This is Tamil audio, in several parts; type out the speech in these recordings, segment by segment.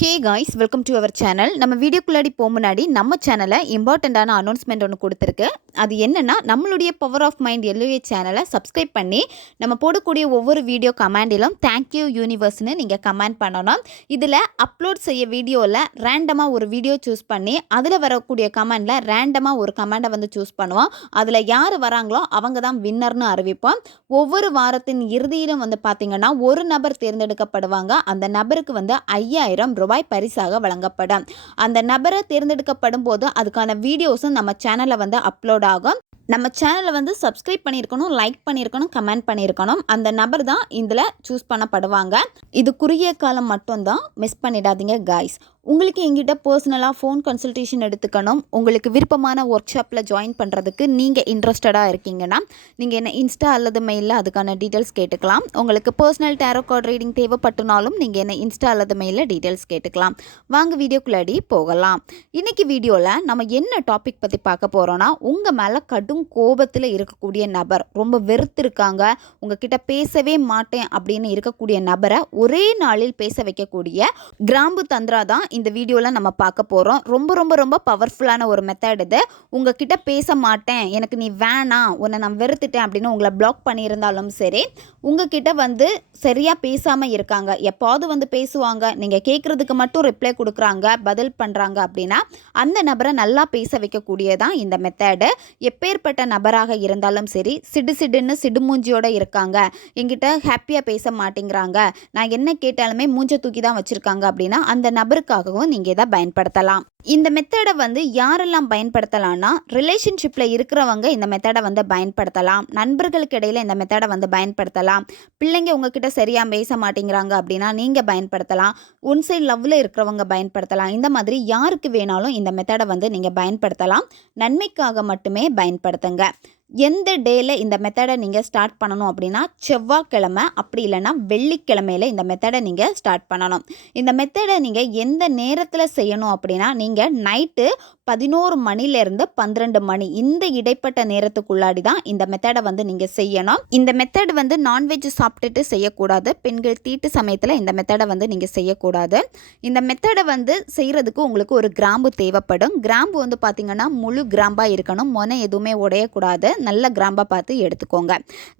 Hey guys welcome to our channel நம்ம வீடியோக்குள்ளாடி போக முன்னாடி நம்ம சேனலை இம்பார்ட்டண்ட்டான அனௌன்ஸ்மெண்ட் ஒன்று கொடுத்துருக்கு. அது என்னென்னா நம்மளுடைய பவர் ஆஃப் மைண்ட் எல்ஓஏ சேனலை சப்ஸ்கிரைப் பண்ணி நம்ம போடக்கூடிய ஒவ்வொரு வீடியோ கமெண்டிலும் தேங்க்யூ யூனிவர்ஸ்னு நீங்கள் கமெண்ட் பண்ணணும். இதில் அப்லோட் செய்ய வீடியோவில் ரேண்டமாக ஒரு வீடியோ சூஸ் பண்ணி அதில் வரக்கூடிய கமெண்டில் ரேண்டமாக ஒரு கமெண்டை வந்து சூஸ் பண்ணுவோம். அதில் யார் வராங்களோ அவங்க தான் வின்னர்னு அறிவிப்போம். ஒவ்வொரு வாரத்தின் இறுதியிலும் வந்து பார்த்திங்கன்னா ஒரு நபர் தேர்ந்தெடுக்கப்படுவாங்க. அந்த நபருக்கு வந்து ஐயாயிரம் ரூபாய் பரிசாக வழங்கப்படும். அந்த நபரை தேர்ந்தெடுக்கப்படும் போது அதுக்கான வீடியோஸும் நம்ம சேனலில் வந்து அப்லோட் ஆகும். நம்ம சேனலை வந்து சப்ஸ்கிரைப் பண்ணியிருக்கணும் லைக் பண்ணியிருக்கணும் கமெண்ட் பண்ணியிருக்கணும். அந்த நபர் தான் இதில் சூஸ் பண்ணப்படுவாங்க. இது குறுகிய காலம் மட்டும்தான் மிஸ் பண்ணிடாதீங்க காய்ஸ் உங்களுக்கு எங்கிட்ட பர்சனலாக ஃபோன் கன்சல்டேஷன் எடுத்துக்கணும். உங்களுக்கு விருப்பமான ஒர்க் ஷாப்பில் ஜாயின் பண்ணுறதுக்கு நீங்கள் இன்ட்ரெஸ்டடாக இருக்கீங்கன்னா நீங்கள் என்ன இன்ஸ்டா அல்லது மெயிலில் அதுக்கான டீட்டெயில்ஸ் கேட்டுக்கலாம். உங்களுக்கு பர்சனல் டேரோ கார்டு ரீடிங் தேவைப்பட்டுனாலும் நீங்கள் என்ன இன்ஸ்டா அல்லது மெயிலில் டீட்டெயில்ஸ் கேட்டுக்கலாம். வாங்க வீடியோக்குள்ளாடி போகலாம். இன்றைக்கி வீடியோவில் நம்ம என்ன டாபிக் பற்றி பார்க்க போகிறோன்னா உங்கள் மேலே கடும் கோபத்தில் இருக்கக்கூடிய நபர் ரொம்ப வெறுத்து இருக்காங்க உங்ககிட்ட பேசவே மாட்டேன் அப்படின்னு இருக்கக்கூடிய நபரை ஒரே நாளில் பேச வைக்கக்கூடிய கிராம்பு தந்திரா தான் இந்த வீடியோவில் நம்ம பார்க்க போகிறோம் ரொம்ப ரொம்ப ரொம்ப பவர்ஃபுல்லான ஒரு மெத்தட் இது. உங்ககிட்ட பேச மாட்டேன். எனக்கு நீ வேணாம் உன்னை நான் வெறுத்துட்டேன் அப்படின்னு உங்களை பிளாக் பண்ணியிருந்தாலும் சரி உங்ககிட்ட வந்து சரியாக பேசாமல் இருக்காங்க. எப்போது வந்து பேசுவாங்க? நீங்கள் கேட்குறதுக்கு மட்டும் ரிப்ளை கொடுக்குறாங்க பதில் பண்ணுறாங்க அப்படின்னா அந்த நபரை நல்லா பேச வைக்கக்கூடியதான் இந்த மெத்தடு எப்பேற்பட்ட நபராக இருந்தாலும் சரி சிடு சிடுன்னு சிடுமூஞ்சியோடு இருக்காங்க. என்கிட்ட ஹாப்பியாக பேச மாட்டேங்கிறாங்க. நான் என்ன கேட்டாலுமே மூஞ்ச தூக்கி தான் வச்சுருக்காங்க அப்படின்னா அந்த நபருக்காக நபருக்காகவும் நீங்கள் இதை பயன்படுத்தலாம். இந்த மெத்தடை வந்து யாரெல்லாம் பயன்படுத்தலாம்னா ரிலேஷன்ஷிப்பில் இருக்கிறவங்க இந்த மெத்தடை வந்து பயன்படுத்தலாம். நண்பர்களுக்கு இடையில் இந்த மெத்தடை வந்து பயன்படுத்தலாம். பிள்ளைங்க உங்ககிட்ட சரியாக பேச மாட்டேங்கிறாங்க அப்படின்னா நீங்கள் பயன்படுத்தலாம். ஒன் சைட் லவ்வில் இருக்கிறவங்க பயன்படுத்தலாம். இந்த மாதிரி யாருக்கு வேணாலும் இந்த மெத்தடை வந்து நீங்கள் பயன்படுத்தலாம். நன்மைக்காக மட்டுமே பயன்படுத்துங்க. எந்த டேயில் இந்த மெத்தடை நீங்கள் ஸ்டார்ட் பண்ணணும் அப்படின்னா செவ்வாய்க்கிழமை அப்படி இல்லைன்னா வெள்ளிக்கிழமையில இந்த மெத்தடை நீங்கள் ஸ்டார்ட் பண்ணணும். இந்த மெத்தடை நீங்கள் எந்த நேரத்தில் செய்யணும் அப்படின்னா நீங்கள் நைட்டு பதினோரு மணிலேருந்து பன்னிரெண்டு மணி. இந்த இடைப்பட்ட நேரத்துக்குள்ளாடி தான் இந்த மெத்தடை வந்து நீங்கள் செய்யணும். இந்த மெத்தட் வந்து நான்வெஜ் சாப்பிட்டுட்டு செய்யக்கூடாது. பெண்கள் தீட்டு சமயத்தில் இந்த மெத்தடை வந்து நீங்கள் செய்யக்கூடாது. இந்த மெத்தடை வந்து செய்கிறதுக்கு உங்களுக்கு ஒரு கிராம்பு தேவைப்படும். கிராம்பு வந்து பார்த்திங்கன்னா முழு கிராம்பாக இருக்கணும். மொனை எதுவுமே உடையக்கூடாது. நல்ல கிராம்பாக பார்த்து எடுத்துக்கோங்க.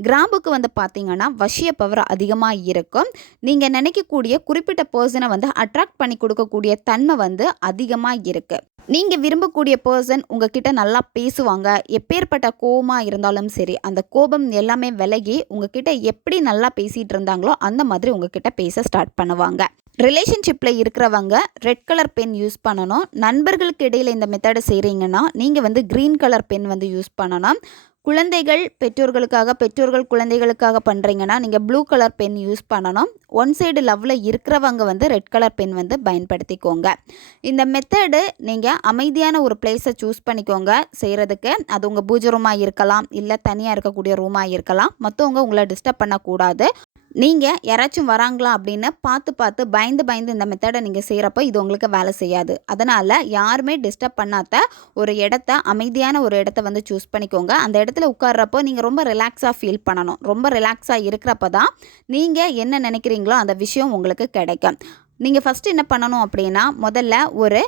கிராம்புக்கு வந்து பார்த்திங்கன்னா வசிய பவர் அதிகமாக இருக்கும். நீங்கள் நினைக்கக்கூடிய குறிப்பிட்ட பர்சனை வந்து அட்ராக்ட் பண்ணி கொடுக்கக்கூடிய தன்மை வந்து அதிகமாக இருக்குது நீங்கள் விரும்பக்கூடிய பர்சன் உங்ககிட்ட நல்லா பேசுவாங்க. எப்பேற்பட்ட கோபமாக இருந்தாலும் சரி அந்த கோபம் எல்லாமே விலகி உங்ககிட்ட எப்படி நல்லா பேசிகிட்டு இருந்தாங்களோ அந்த மாதிரி உங்ககிட்ட பேச ஸ்டார்ட் பண்ணுவாங்க. ரிலேஷன்ஷிப்பில் இருக்கிறவங்க ரெட் கலர் பென் யூஸ் பண்ணணும். நண்பர்களுக்கு இடையில் இந்த மெத்தடை செய்கிறீங்கன்னா நீங்கள் வந்து க்ரீன் கலர் பென் வந்து யூஸ் பண்ணணும். குழந்தைகள் பெற்றோர்களுக்காக பெற்றோர்கள் குழந்தைகளுக்காக பண்ணுறீங்கன்னா நீங்கள் ப்ளூ கலர் பென் யூஸ் பண்ணணும். ஒன் சைடு லவ்வில் இருக்கிறவங்க வந்து ரெட் கலர் பென் வந்து பயன்படுத்திக்கோங்க. இந்த மெத்தடு நீங்கள் அமைதியான ஒரு பிளேஸை சூஸ் பண்ணிக்கோங்க. செய்கிறதுக்கு அது உங்கள் பூஜை ரூமாக இருக்கலாம் இல்லை தனியாக இருக்கக்கூடிய ரூமாக இருக்கலாம். மற்றவங்க உங்களை டிஸ்டர்ப் பண்ணக்கூடாது. நீங்கள் யாராச்சும் வராங்களா அப்படின்னு பார்த்து பார்த்து பயந்து பயந்து இந்த மெத்தடை நீங்கள் செய்கிறப்போ இது உங்களுக்கு வேலை செய்யாது. அதனால் யாருமே டிஸ்டர்ப் பண்ணாத ஒரு இடத்த அமைதியான ஒரு இடத்த வந்து சூஸ் பண்ணிக்கோங்க. அந்த இடத்துல உட்கார்றப்போ நீங்கள் ரொம்ப ரிலாக்ஸாக ஃபீல் பண்ணணும். ரொம்ப ரிலாக்ஸாக இருக்கிறப்ப தான் நீங்கள் என்ன நினைக்கிறீங்களோ அந்த விஷயம் உங்களுக்கு கிடைக்கும். நீங்கள் ஃபஸ்ட்டு என்ன பண்ணணும் அப்படின்னா முதல்ல ஒரு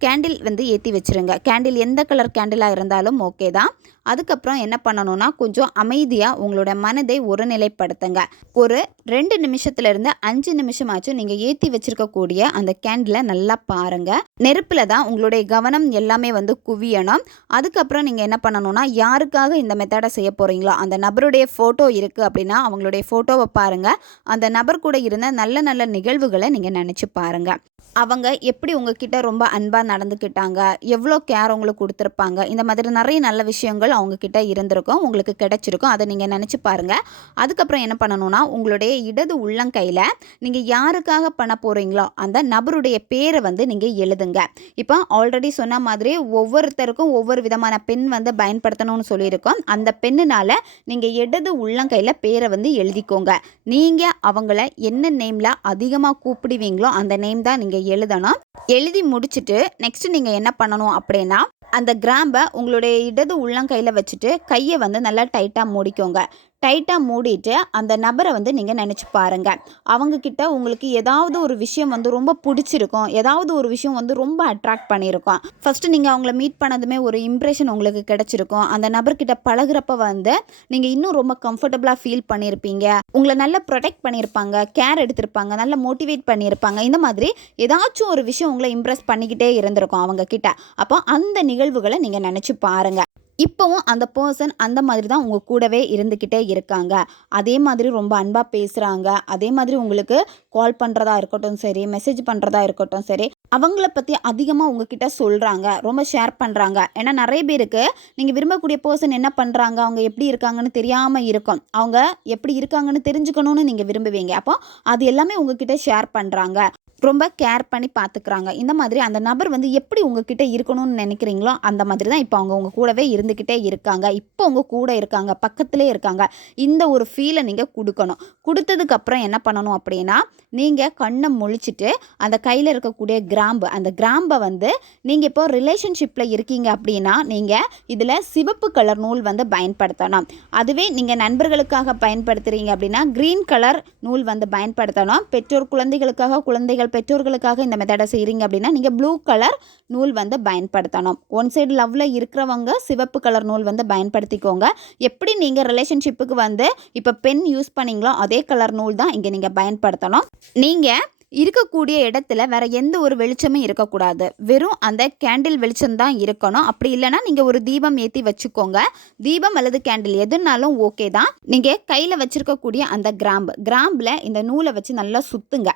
கேண்டில் வந்து ஏற்றி வச்சுருங்க. கேண்டில் எந்த கலர் கேண்டிலாக இருந்தாலும் ஓகே தான். அதுக்கப்புறம் என்ன பண்ணணும்னா கொஞ்சம் அமைதியாக உங்களோட மனதை ஒருநிலைப்படுத்துங்க. ஒரு ரெண்டு நிமிஷத்துலேருந்து அஞ்சு நிமிஷமாச்சும் நீங்கள் ஏற்றி வச்சுருக்கக்கூடிய அந்த கேண்டிலை நல்லா பாருங்கள் நெருப்பில் தான் உங்களுடைய கவனம் எல்லாமே வந்து குவியணும். அதுக்கப்புறம் நீங்கள் என்ன பண்ணணும்னா யாருக்காக இந்த மெத்தடை செய்ய போகிறீங்களோ அந்த நபருடைய ஃபோட்டோ இருக்குது அப்படின்னா அவங்களுடைய ஃபோட்டோவை பாருங்கள் அந்த நபர் கூட இருந்த நல்ல நல்ல நிகழ்வுகளை நீங்கள் நினச்சி பாருங்கள் அவங்க எப்படி உங்ககிட்ட ரொம்ப அன்பாக நடந்துக்கிட்டாங்க? எவ்வளோ கேர் உங்களுக்கு கொடுத்துருப்பாங்க? இந்த மாதிரி நிறைய நல்ல விஷயங்கள் அவங்கக்கிட்ட இருந்திருக்கும் உங்களுக்கு கிடச்சிருக்கும். அதை நீங்கள் நினச்சி பாருங்கள் அதுக்கப்புறம் என்ன பண்ணணும்னா உங்களுடைய இடது உள்ளங்கையில் நீங்கள் யாருக்காக பண்ண போகிறீங்களோ அந்த நபருடைய பேரை வந்து நீங்கள் எழுதுங்க. இப்போ ஆல்ரெடி சொன்ன மாதிரி ஒவ்வொருத்தருக்கும் ஒவ்வொரு விதமான பெண் வந்து பயன்படுத்தணும்னு சொல்லியிருக்கோம். அந்த பெண்ணுனால் நீங்கள் இடது உள்ளங்கையில் பேரை வந்து எழுதிக்கோங்க. நீங்கள் அவங்கள என்ன நேமில் அதிகமாக கூப்பிடுவீங்களோ அந்த நேம் தான் நீங்கள் எழுதணும். எழுதி முடிச்சுட்டு நெக்ஸ்ட் நீங்கள் என்ன பண்ணணும் அப்படின்னா அந்த கிராம்பை உங்களுடைய இடது உள்ளங்கையில் வச்சுட்டு கையை வந்து நல்லா டைட்டாக மூடிக்கோங்க. டைட்டாக மூடிட்டு அந்த நபரை வந்து நீங்கள் நினச்சி பாருங்கள் அவங்கக்கிட்ட உங்களுக்கு ஏதாவது ஒரு விஷயம் வந்து ரொம்ப பிடிச்சிருக்கும். ஏதாவது ஒரு விஷயம் வந்து ரொம்ப அட்ராக்ட் பண்ணியிருக்கோம் ஃபஸ்ட்டு நீங்கள் அவங்கள மீட் பண்ணதுமே ஒரு இம்ப்ரெஷன் உங்களுக்கு கிடச்சிருக்கும். அந்த நபர்கிட்ட பழகுறப்ப வந்து நீங்கள் இன்னும் ரொம்ப கம்ஃபர்டபுளாக ஃபீல் பண்ணியிருப்பீங்க உங்களை நல்லா ப்ரொடெக்ட் பண்ணியிருப்பாங்க கேர் எடுத்திருப்பாங்க நல்லா மோட்டிவேட் பண்ணியிருப்பாங்க இந்த மாதிரி ஏதாச்சும் ஒரு விஷயம் உங்களை இம்ப்ரெஸ் பண்ணிக்கிட்டே இருந்திருக்கும் அவங்கக்கிட்ட அப்போ அந்த நிகழ்வுகளை நீங்கள் நினச்சி பாருங்கள் இப்போவும் அந்த பர்சன் அந்த மாதிரி தான் உங்கள் கூடவே இருந்துக்கிட்டே இருக்காங்க. அதே மாதிரி ரொம்ப அன்பாக பேசுகிறாங்க அதே மாதிரி உங்களுக்கு கால் பண்ணுறதா இருக்கட்டும் சரி மெசேஜ் பண்ணுறதா இருக்கட்டும் சரி அவங்கள பற்றி அதிகமாக உங்ககிட்ட சொல்கிறாங்க ரொம்ப ஷேர் பண்ணுறாங்க ஏன்னா நிறைய பேருக்கு நீங்கள் விரும்பக்கூடிய பர்சன் என்ன பண்ணுறாங்க அவங்க எப்படி இருக்காங்கன்னு தெரியாமல் இருக்கும். அவங்க எப்படி இருக்காங்கன்னு தெரிஞ்சுக்கணும்னு நீங்கள் விரும்புவீங்க. அப்போ அது எல்லாமே உங்ககிட்ட ஷேர் பண்ணுறாங்க ரொம்ப கேர் பண்ணி பார்த்துக்கிறாங்க இந்த மாதிரி அந்த நபர் வந்து எப்படி உங்ககிட்ட இருக்கணும்னு நினைக்கிறீங்களோ அந்த மாதிரி தான் இப்போ அவங்க உங்கள் கூடவே இருந்துக்கிட்டே இருக்காங்க. இப்போ உங்கள் கூட இருக்காங்க பக்கத்திலே இருக்காங்க. இந்த ஒரு ஃபீலை நீங்கள் கொடுக்கணும். கொடுத்ததுக்கப்புறம் என்ன பண்ணணும் அப்படின்னா நீங்கள் கண்ணை முழிச்சிட்டு அந்த கையில் இருக்கக்கூடிய கிராம்பு அந்த கிராம்பை வந்து நீங்கள் இப்போ ரிலேஷன்ஷிப்பில் இருக்கீங்க அப்படின்னா நீங்கள் இதில் சிவப்பு கலர் நூல் வந்து பயன்படுத்தணும். அதுவே நீங்கள் நண்பர்களுக்காக பயன்படுத்துகிறீங்க அப்படின்னா க்ரீன் கலர் நூல் வந்து பயன்படுத்தணும். பெற்றோர் குழந்தைகளுக்காக குழந்தைகள் பெற்றோர்களுக்காக இந்த மெத்தடை செய்கிறீங்க அப்படின்னா நீங்கள் ப்ளூ கலர் நூல் வந்து பயன்படுத்தணும். ஒன் சைடு லவ்வில் இருக்கிறவங்க சிவப்பு கலர் நூல் வந்து பயன்படுத்திக்கோங்க. எப்படி நீங்கள் ரிலேஷன்ஷிப்புக்கு வந்து இப்போ பென் யூஸ் பண்ணீங்களோ அதே கலர் நூல் தான் இங்கே நீங்கள் பயன்படுத்தணும். நீங்கள் இருக்கக்கூடிய இடத்துல வேற எந்த ஒரு வெளிச்சமும் இருக்கக்கூடாது. வெறும் அந்த கேண்டில் வெளிச்சம் தான் இருக்கணும். அப்படி இல்லைன்னா நீங்கள் ஒரு தீபம் ஏற்றி வச்சுக்கோங்க. தீபம் அல்லது கேண்டில் எதுனாலும் ஓகே தான். நீங்கள் கையில் வச்சுருக்கக்கூடிய அந்த கிராம்பு கிராம்பில் இந்த நூலை வச்சு நல்லா சுற்றுங்க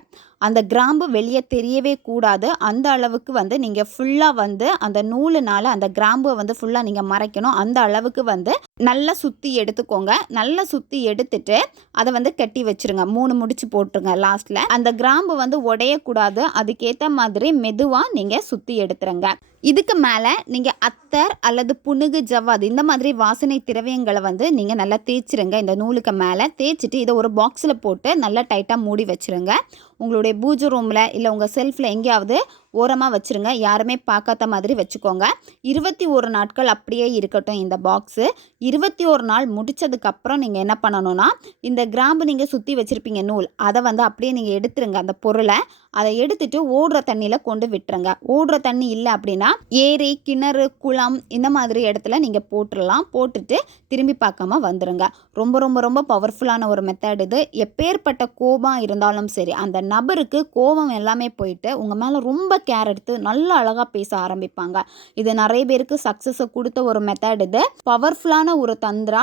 அந்த கிராம்பு வெளியே தெரியவே கூடாது. அந்த அளவுக்கு வந்து நீங்கள் ஃபுல்லாக வந்து அந்த நூலுனால அந்த கிராம்பை வந்து ஃபுல்லாக நீங்கள் மறைக்கணும். அந்த அளவுக்கு வந்து நல்லா சுற்றி எடுத்துக்கோங்க. நல்லா சுற்றி எடுத்துட்டு அதை வந்து கட்டி வச்சிருங்க. மூணு முடிச்சு போட்டுருங்க லாஸ்ட்டில் அந்த கிராம்பு வந்து உடையக்கூடாது. அதுக்கேற்ற மாதிரி மெதுவாக நீங்கள் சுற்றி எடுத்துருங்க. இதுக்கு மேலே நீங்கள் அத்தர் அல்லது புனுகு ஜவ்வாது இந்த மாதிரி வாசனை திரவியங்களை வந்து நீங்கள் நல்லா தேய்ச்சிருங்க. இந்த நூலுக்கு மேலே தேய்ச்சிட்டு இதை ஒரு பாக்ஸில் போட்டு நல்லா டைட்டாக மூடி வச்சுருங்க. உங்களுடைய பூஜை ரூமில் இல்லை உங்கள் செல்ஃபில் எங்கேயாவது ஓரமாக வச்சுருங்க. யாருமே பார்க்காத மாதிரி வச்சுக்கோங்க. இருபத்தி ஒரு நாட்கள் அப்படியே இருக்கட்டும் இந்த பாக்ஸு இருபத்தி ஒரு நாள் முடித்ததுக்கப்புறம் நீங்கள் என்ன பண்ணணும்னா இந்த கிராம்பு நீங்கள் சுற்றி வச்சுருப்பீங்க நூல். அதை வந்து அப்படியே நீங்கள் எடுத்துருங்க. அந்த பொருளை அதை எடுத்துட்டு ஓடுற தண்ணியில் கொண்டு விட்டுருங்க. ஓடுற தண்ணி இல்லை அப்படின்னா ஏரி கிணறு குளம் இந்த மாதிரி இடத்துல நீங்கள் போட்டுடலாம் போட்டுட்டு திரும்பி பார்க்காம வந்துடுங்க ரொம்ப ரொம்ப ரொம்ப பவர்ஃபுல்லான ஒரு மெத்தட் இது. எப்பேற்பட்ட கோபம் இருந்தாலும் சரி அந்த நபருக்கு கோபம் எல்லாமே போயிட்டு உங்கள் மேலே ரொம்ப கேர் எடுத்து நல்ல அழகாக பேச ஆரம்பிப்பாங்க. இது நிறைய பேருக்கு சக்ஸஸை கொடுத்த ஒரு மெத்தட் இது. பவர்ஃபுல்லான ஒரு தந்திரா